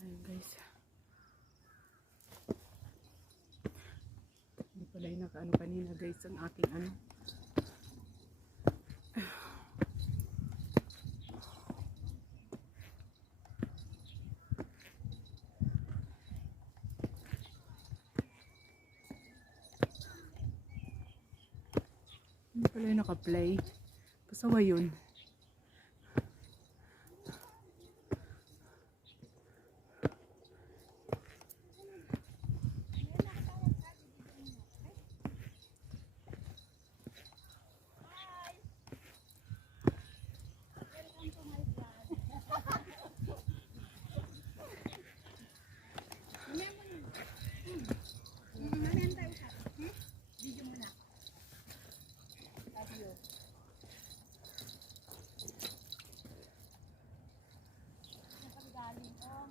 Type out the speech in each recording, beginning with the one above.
Ayun guys. Hindi pala yung nakaano kanina guys ang aking ano. Hindi pala yung naka-play. Pasawa yun.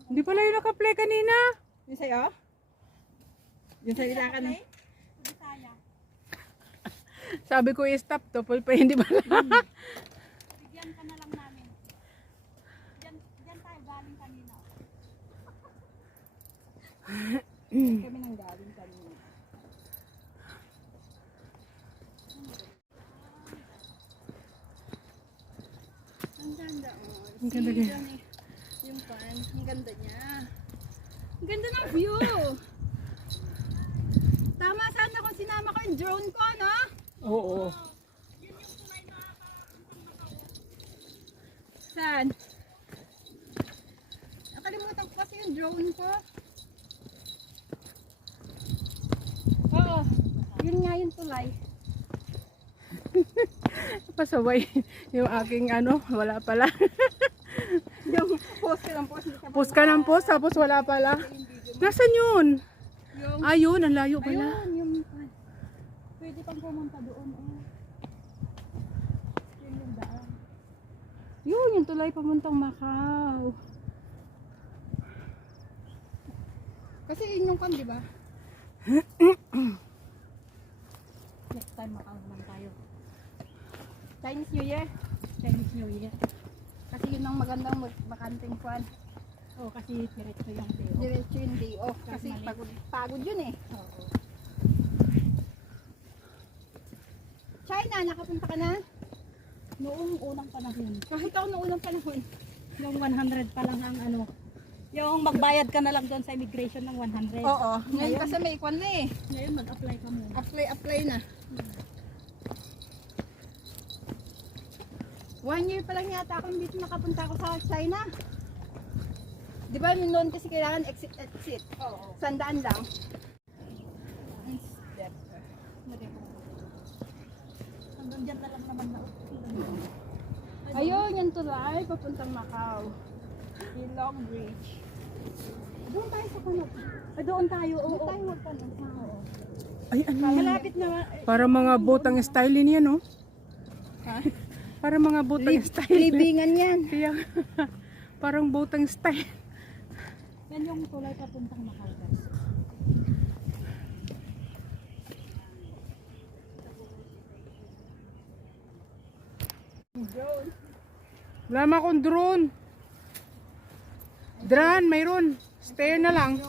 Hindi pala yung naka-play kanina. Yung sa'yo? Yung sa'yo na ka na. Sabi ko i-stop to, pa hindi pala. Bigyan ka na lang namin. Diyan tayo galing kanina. Kami nang galing kanina. Ang ganda oh. Ang ganda niya. Yung pan, ang ganda niya. Ang ganda ng view. Tama sana kung sinama ko yung drone ko, no? Oo. Saan? Nakalimutan ko kasi yung drone ko. Oo. Yun nga yung tulay. Pasaway. Yung aking ano, wala pala. Yung post ka ng post. Post ka ng post, tapos wala pala. Nasaan yun? Yung, Ayun, ang layo pala. ayun, yung pwede pang pumunta doon. Oh. Yun yung daan. Yun, yung tulay pamuntang Macau. Kasi yun yung kan, di ba? Next time Macau naman tayo. Chinese New Year. Chinese New Year. Kasi yun ang magandang makanting kwan. Oo, kasi diretso yung day off. Diretso yung day off. Kasi Mali. pagod yun eh. Oo. China, nakapunta ka na? Noong unang panahon, Kahit ako noong unang panahon. yung 100 pa lang ang ano, yung magbayad ka na lang doon sa immigration ng 100. Oo. Ngayon Ngayon? kasi may kwan na eh. Ngayon mag-apply ka muna. Apply na. 1 year pa lang yata ako dito nakapunta ako sa China. Di ba noon kasi kailangan exit. Oo. Sandaan lang. Hanggang dyan na lang naman na. Ayun, yung tulay, papuntang Macau. Yung Long Bridge. Doon tayo sa kanot. Doon tayo, oo. Doon tayo magtanong. Oo. Ay, ano yan? Malapit na. Para mga botang style yan, no? Ha? Para mga botang style. Libingan yan. Kaya, parang botang style. Yan yung tulay papuntang Macau, guys. Drone. Wala naman akong drone. Drone, mayroon. Spare na lang.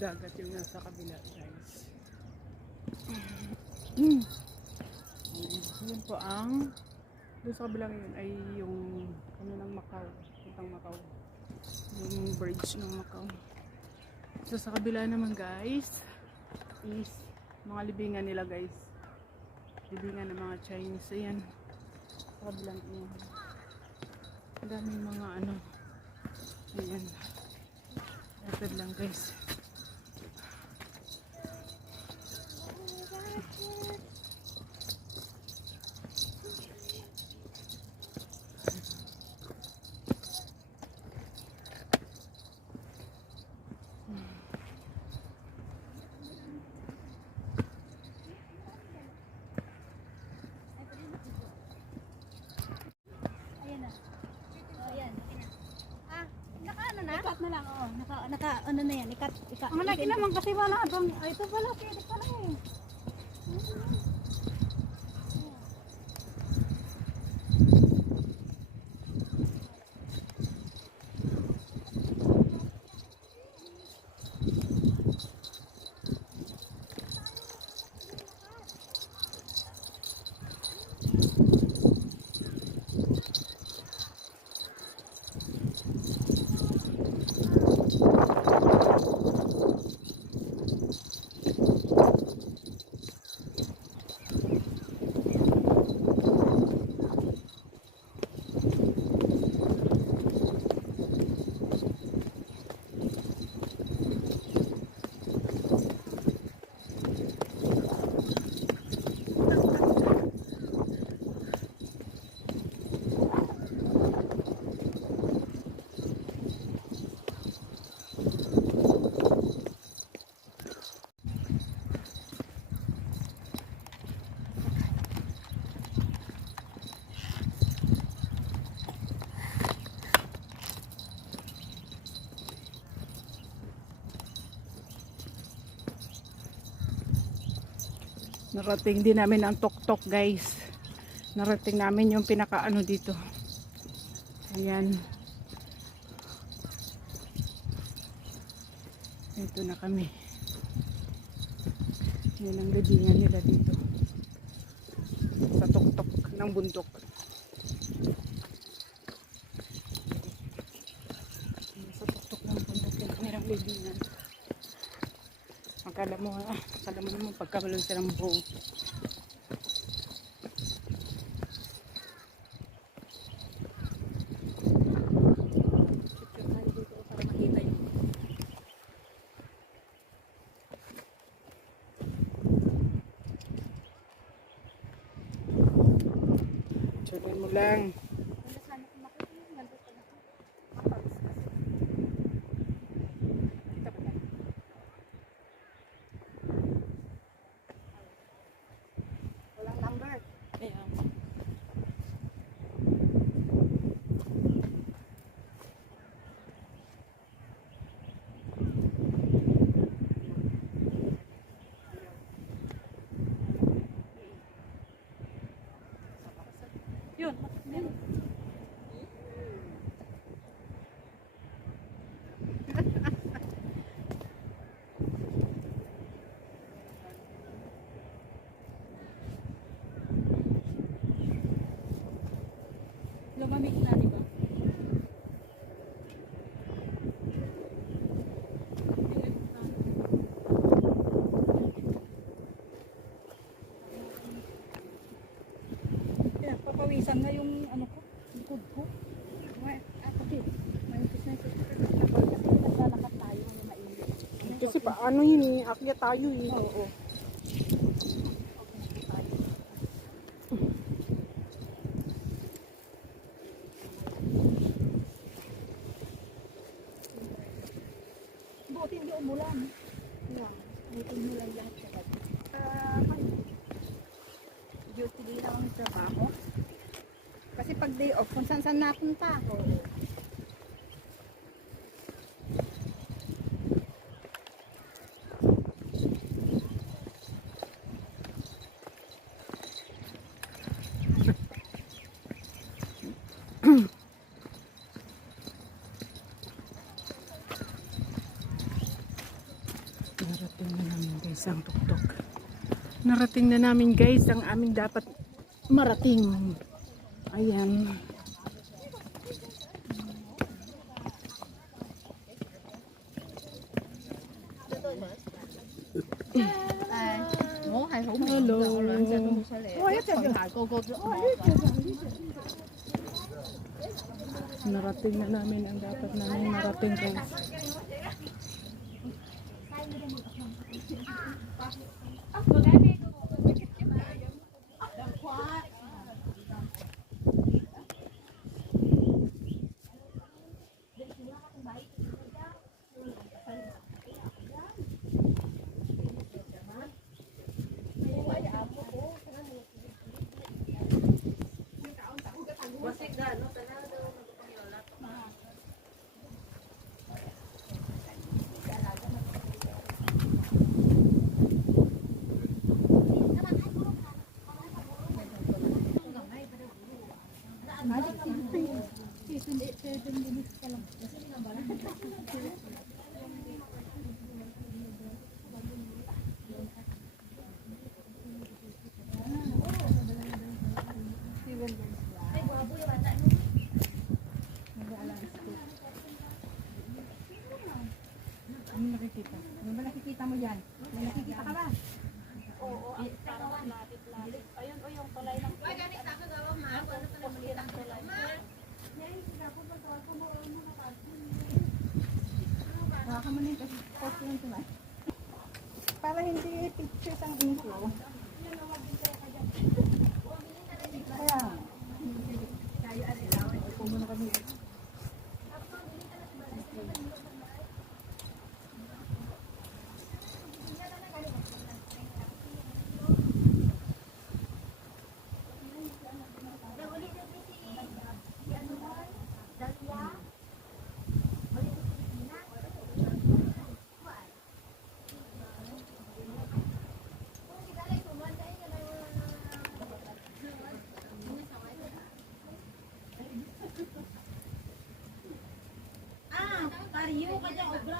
Dagat yung nasa kabila, guys. Yun po ang doon sa kabila ngayon ay yung ano ng Macau, puntang Macau, yung bridge ng Macau. So sa kabila naman, guys, is mga libingan nila, guys, libingan ng mga Chinese. Ayan sa kabilang yun, ang daming mga ano, ayan, lapad lang, guys. ano na yan, Ang laki naman kasi wala doon. Ay, ito pala, pwede pala eh. Narating din namin ang tok-tok guys. Narating namin yung pinakaano dito. Ayan. Ito na kami. Yan ang libingan nila dito. Sa tok-tok ng bundok. Sa tok-tok ng bundok yung kanilang libingan. Akala mo naman pagkabalon silang buo. Tsurin mo lang. walang number. Ayan. Yun. Lumamig na, di ba? Kaya papawisan na yung ano ko, likod ko. Kasi maipis na ito. Kasi naglalakad tayo ng mainit. Kasi paano yun eh? Akyat tayo eh. Oo. Buti hindi umulan. Yeah, buti umulan lahat sa gabi. Duty din lang ang trabaho. Kasi pag day off, kung saan saan napunta. Oo. Narating na namin guys ang tuktok. Narating na namin guys ang aming dapat marating. Ayan. Hello. Narating na namin ang dapat namin marating guys. 7 minutes pa lang. Kasi nga ba? Ano nakikita? Ano ba nakikita mo yan? May nakikita ka ba? Oo, ang parang lapit-lapit. Ayun, o yung tulay ng tulay. Poste ng tulay. Baka mo nito. Post lang ito ba? Para hindi pictures ang intro. Kaya. Upo muna kami.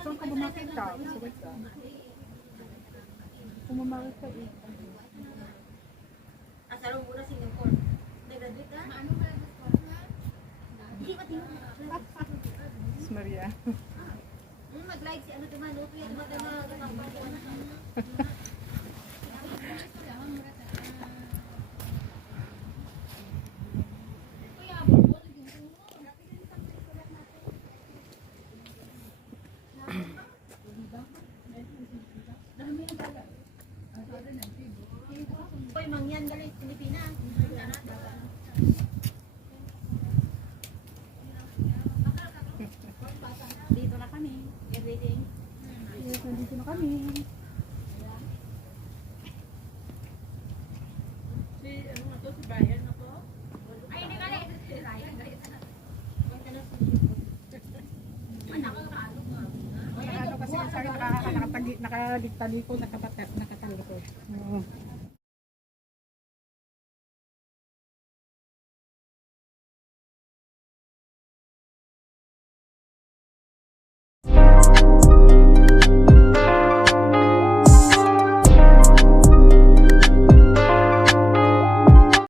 Saan ka bumakita? Sulit ka. Pumamakit ka eh. Asalong muna Singapore. Nag-graduate ka? Hindi ba tingin? Miss Maria. Mag-like si ano naman, no? Kaya naman na Hoy, mangyan galing Pilipinas. Dito na kami. Everything. Yes, nandito na kami. Ay, hindi galing. Ano kasi sorry, nakatalikod, nakatalikod.